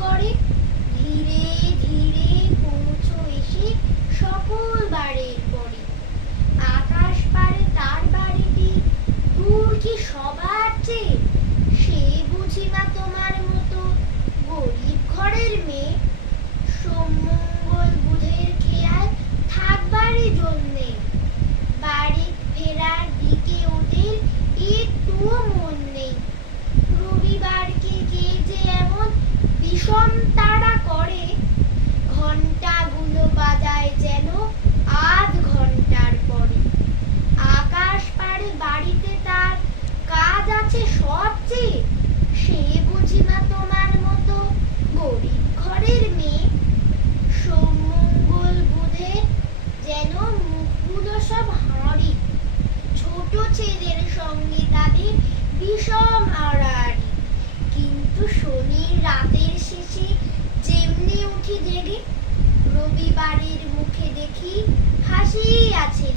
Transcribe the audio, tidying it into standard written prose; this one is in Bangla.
করে ধীরে ধীরে পৌঁছো এসে সকল বাড়ির পরে আকাশ পারে তার বাড়িটি দূর কি সবার চেয়ে সে বুঝি মা তোমার মতো গরিব ঘরের মেয়ে সোমমঙ্গল বুধের খেয়াল থাকবারই জন্যে বাড়ি ফেরার দিকে ওদের একটুও মন নেই রবিবারকে কে যে এমন বিষম তাড়া করে ঘন্টাগুলো বাজায় যেন আধ ঘন্টার পরে আকাশ পারে বাড়িতে তার কাজ আছে সবচেয়ে সে বুঝি না তোমার মতো গরিব ঘরের মেয়ে সোমমঙ্গল বুধে যেন মুখগুলো সব হাঁড়ি ছোট ছেলের সঙ্গে তাদের বিষম আড়াআড়ি কিন্তু শনির রাতের শেষে যেমনি উঠি জেগে রবিবারের মুখে দেখি হাসি আছে